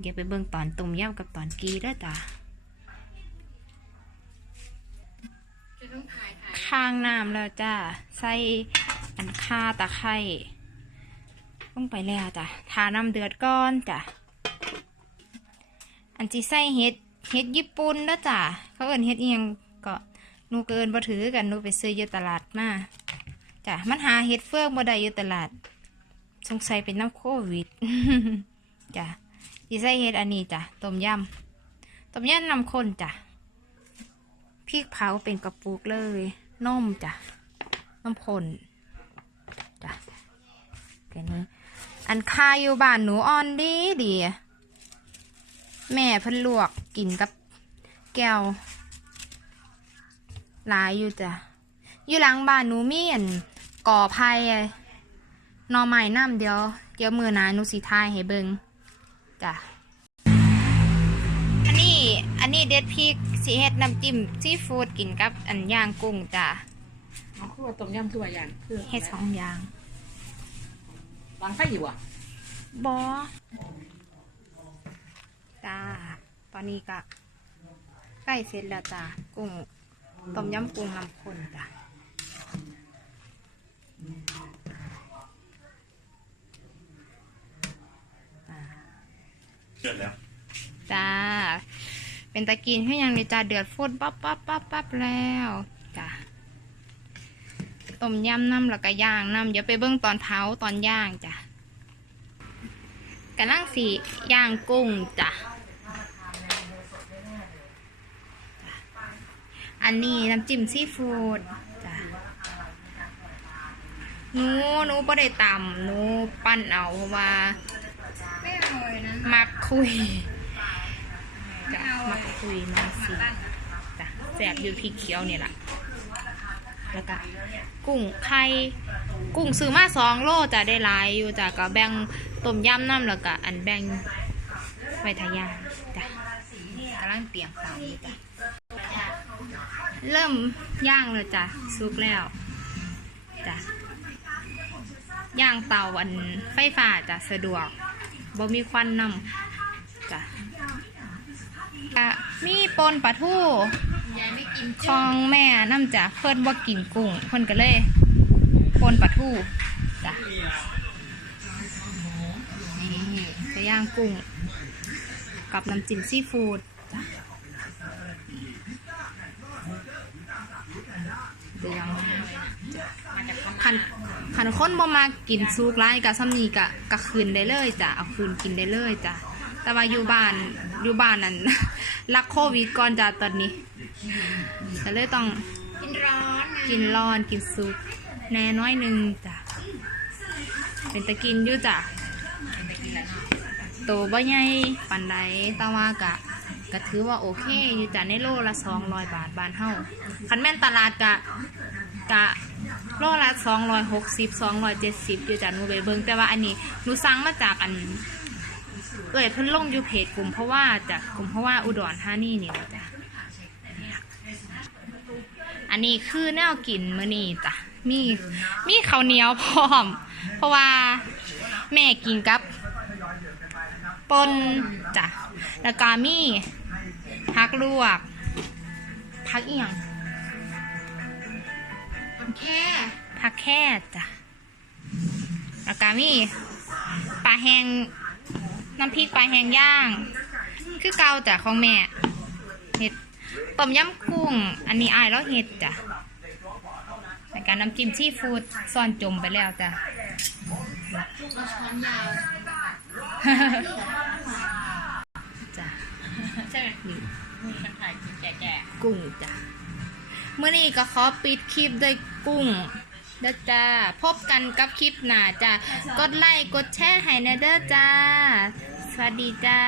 เดี๋ยวไปเบิ่งตอนต้มย่ำกับตอนกีด้อจ้ะจะต้องถ่ายถ่ายข้างน้ำแล้วจ้าใส่อันค่าตะไคร่ลงไปแล้วจ้ะทาน้ำเดือดก้อนจ้ะอันจีใส่เห็ดเห็ดญี่ปุ่นแล้วจ้ะเขาเอินเห็ดเอียงก็หนูเกินบ่ถือกันหนูไปซื้ออยู่ตลาดมาจ้ะมันหาเห็ดเฟืองบ่ได้อยู่ตลาด สงสัยเป็นน้ำโควิดจ้ะ จีใส่เห็ดอันนี้จ้ะต้มยำต้มยำน้ำข้นจ้ะพริกเผาเป็นกระปุกเลยนมจ้ะน้ำข้นจ้ะแค่นี้อันคาอยู่บ้านหนูอ่อนดีดีแม่พิ่นลวกกินกับแก้วหลายอยู่จ้ะอยู่หลังบ้านหนูมีอันก่อไผ่นอไม้น้ำเดียว เดี๋ยวมือหนาหนูสีทายให้เบิง จ้ะอันนี้อันนี้เด็ดพริกสีเฮ็ดน้ำจิ้มซีฟู้ดกินกับอันย่างกุ้งจ้ะเอาคือว่าต้มยำคือว่าอย่างคือเฮ็ดสองอย่างวางไฟอยู่อะบอจ้าตอนนี้ก็ใกล้เสร็จแล้วจ้ากุ้งต้มยำกุ้งน้ำข้นจ้ะ เสร็จแล้วจ้า เป็นตะกินให้ยังเลยจ้าเดือดฟุดปั๊บปั๊บปั๊บปั๊บแล้วจ้าต้มยำน้ำแล้วก็ย่างน้ำเดี๋ยวไปเบิ้งตอนเผาตอนย่างจ้ะกำลังสีย่างกุ้งจ้ะอันนี้น้ำจิ้มซีฟู้ดจ้ะหนูหนูประเดต่ำหนูปั้นเอาเพราะว่า มักคุยจ้ะมักคุยมาสิจ้ะแสบอยู่พริกเขียวเนี่ยแหละแล้วก็กุ้งไข่กุ้งซื้อมาสองโลจะได้หลายอยู่จ้ะก็แบ่งต้มยำน้ำแล้วก็อันแบ่งไว้ทายาจ้ะกำลังเตรียมเตาอยู่จ้ะเริ่มย่างเลยจ้ะสุกแล้วจ้ะย่างเตาอันไฟฟ้าจ้ะสะดวก บ่มีควันนำจ้ะอะมีปนปลาทูยายไม่กินของแม่น้ำจ้ะเพิ่นบ่กินกุ้งเพิ่นก็เลยปนปลาทูจ้ะนี่จะย่างกุ้ง กับน้ำจิ้มซีฟู้ดจ้ะเดี๋ยวยังมาจากพม่าคัน คันคนบ่มากินซุกร้ายกับซ้ำนี้กะกะคืนได้เลยจ้ะเอาคืนกินได้เลยจ้ะแต่ว่าอยู่บ้านอยู่บ้านนั่นรักโควิดก่อนจ้ะตอนนี้ก็เลยต้องกินร้อนนะกินร้อนกินซุปแน่น้อยหนึงจ้ะเป็นตะกินอยู่จ้ะไปกินแล้วเนาะโตบ่ใหญ่ปานใดแต่ว่ากะก็ถือว่าโอเคอยู่จ้ะในโลละ200บาทบ้านเฮาคันแม่นตลาดกะกะ โลละสองร้อยหกสิบสองร้อยเจ็ดสิบอยู่จากหนูไปเบิงแต่ว่าอันนี้หนูสั่งมาจากอันเอ่ยเพิ่นลงอยู่เพจกลุ่มเพราะว่าจากกลุ่มเพราะว่าอุดรธานีนี่แหละจ้ะอันนี้คือแนวกินมื้อนี้จ้ะมีมีข้าวเหนียวพร้อม เพราะว่าแม่กินกับปนจ้ะแล้วก็มีผักลวกผักเอียง ทำแค่ผักแค่จ้ะแล้วก็มีปลาแห้งน้ำพริกปลาแห้งย่าง คือเกาจ้ะของแม่เห็ดต้มยำกุ้ง อันนี้อายแล้วเห็ดจ้ะในการน้ำจิ้มซีฟู้ดซ่อนจมไปแล้วจ้ะเราช้อนยาวจ้ะใช่ไหมมันถ่ายกินแก่กุ้งจ้ะ เมื่อนี้ก็ขอปิดคลิปด้วยกุ้งเด้อจ้า พบกันกับคลิปหน้าจ้ากดไลค์กดแชร์ให้นะเด้อจ้า สวัสดีจ้า